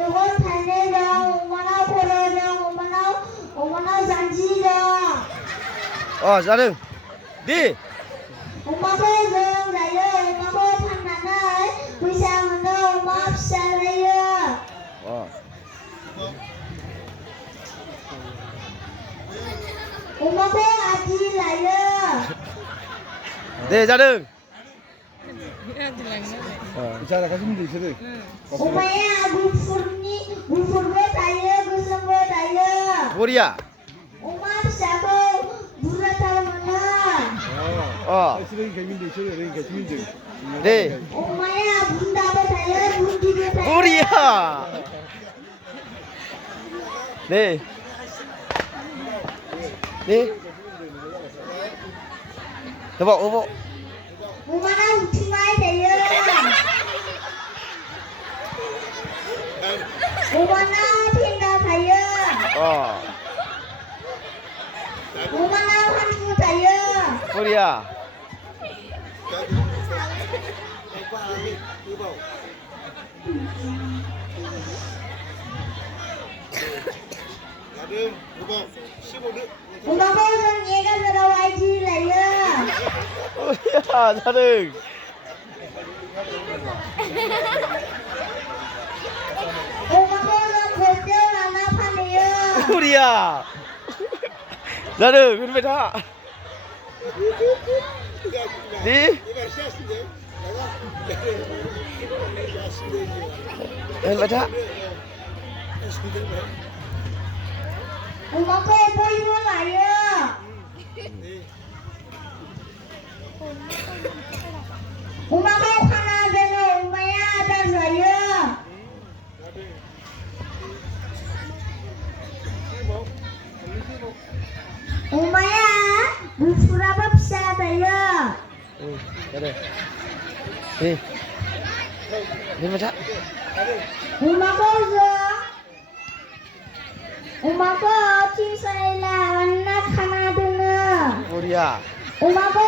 मेगन थाइनै दं, अमानाव खर' दं, अमानाव जानजि दं। जादों दे। अमाखौ जों जायो, अमाखौ फाननानै फैसा मोनो, अमा फिसा जायो। अमाखौ आदि लायो। दे जादों। अमाया गुफुरबो थायो, गोसोमबो थायो। बरिया। अमा फिसाखौ बुरजाथार मोनो। दे। अमाया बुन्दाबो थायो, बुन्दिबो थायो। बरिया। दे होबाव अमानाव उथुमाय थायो। अमानाव फेन्दा थायो। अमानाव हान्थु थायो। बरिया। अमाखौ जों 1000 आदि लायो। जादों। अमाखौ जों खरसायाव लाना फानहैयो। बरिया। जादों होनबाय था। दे। होनबाय था। अमाखौ बयबो लायो। अमाखौ खाना दोनो, अमाया आदार जायो। अमाया गुफुराबो फिसा थायो। अमाखौ थिं सायला खाना दोनो। बरिया। अमाखौ